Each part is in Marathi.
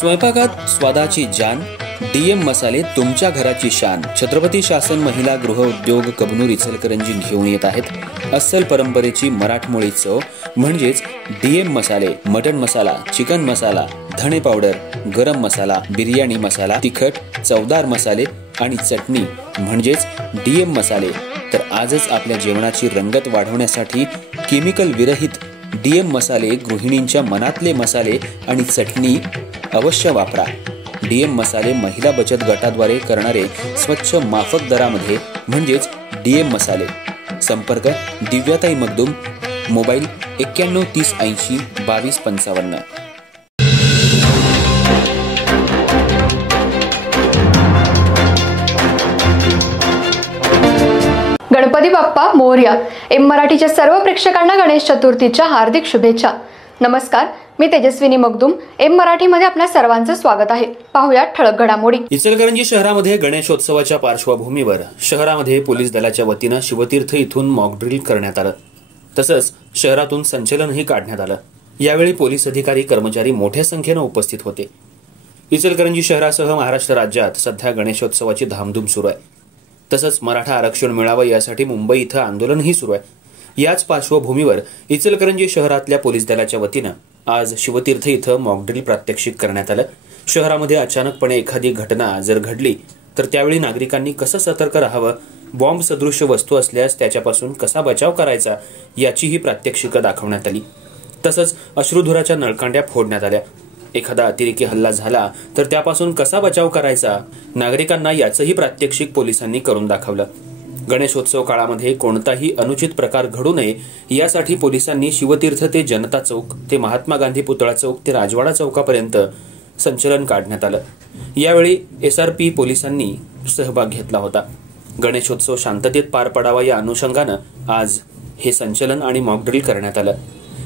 स्वयंपाकात स्वादाची जान, डीएम मसाले तुमच्या घराची शान। छत्रपती शासन महिला गृह उद्योग कबनूर इचलकरंजी घेऊन येत आहेत अस्सल परंपरेची मराठमोळी चव म्हणजेच डीएम मसाले। मटन मसाला, चिकन मसाला, धणे पावडर, गरम मसाला, बिर्याणी मसाला, तिखट चवदार मसाले आणि चटणी म्हणजेच डीएम मसाले। तर आजच आपल्या जेवणाची रंगत वाढवण्यासाठी केमिकल विरहित डीएम मसाले, गृहिणींच्या मनातले मसाले आणि चटणी अवश्य वापरा। डीएम मसाले महिला बचत गटाद्वारे करणारे स्वच्छ माफक दरामध्ये म्हणजेच डीएम मसाले। संपर्क दिव्याताई मगदूम, मोबाईल 91 30 80 22 55। गणपती बाप्पा मोरया। एम मराठीच्या सर्व प्रेक्षकांना गणेश चतुर्थीच्या हार्दिक शुभेच्छा। नमस्कार, मी तेजस्विनी मगदूम। एम मराठीमध्ये आपल्या सर्वांचं स्वागत आहे। पाहूया ठळक घडामोडी। इचलकरंजी शहरामध्ये गणेशोत्सवाच्या पार्श्वभूमीवर शहरामध्ये पोलीस दलाच्या वतीनं शिवतीर्थ इथून मॉक ड्रिल करण्यात आलं। तसंच शहरातून संचलनही काढण्यात आलं। यावेळी पोलीस अधिकारी कर्मचारी मोठ्या संख्येनं उपस्थित होते। इचलकरंजी शहरासह महाराष्ट्र राज्यात सध्या गणेशोत्सवाची धामधूम सुरू आहे। तसंच मराठा आरक्षण मिळावं यासाठी मुंबई इथं आंदोलनही सुरू आहे। याच पार्श्वभूमीवर इचलकरंजी शहरातल्या पोलीस दलाच्या वतीनं आज शिवतीर्थ इथं मॉकड्रिल प्रात्यक्षिक करण्यात आलं। शहरामध्ये अचानकपणे एखादी घटना जर घडली तर त्यावेळी नागरिकांनी कसं सतर्क राहावं, बॉम्ब सदृश्य वस्तू असल्यास त्याच्यापासून कसा बचाव करायचा याचीही प्रात्यक्षिकं दाखवण्यात आली। तसंच अश्रुधुराच्या नळकांड्या फोडण्यात आल्या। एखादा अतिरेकी हल्ला झाला तर त्यापासून कसा बचाव करायचा नागरिकांना याचंही प्रात्यक्षिक पोलिसांनी करून दाखवलं। गणेशोत्सव काळामध्ये कोणताही अनुचित प्रकार घडू नये यासाठी पोलिसांनी शिवतीर्थ ते जनता चौक ते महात्मा गांधी पुतळा चौक ते राजवाडा चौकापर्यंत संचलन काढण्यात आलं। यावेळी एसआरपी पोलिसांनी सहभाग घेतला होता। गणेशोत्सव शांततेत पार पडावा या अनुषंगानं आज हे संचलन आणि मॉकड्रिल करण्यात आलं।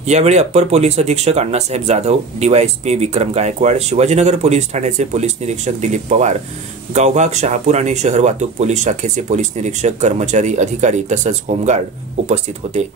यावेळी अप्पर पोलीस अधीक्षक अण्णासाहेब जाधव, डीवायएसपी विक्रम गायकवाड, शिवाजीनगर पोलीस ठाण्याचे पोलीस निरीक्षक दिलीप पवार, गावभाग शहापूर आणि शहर वाहतूक पोलीस शाखेचे पोलीस निरीक्षक, कर्मचारी, अधिकारी तसंच होमगार्ड उपस्थित होते।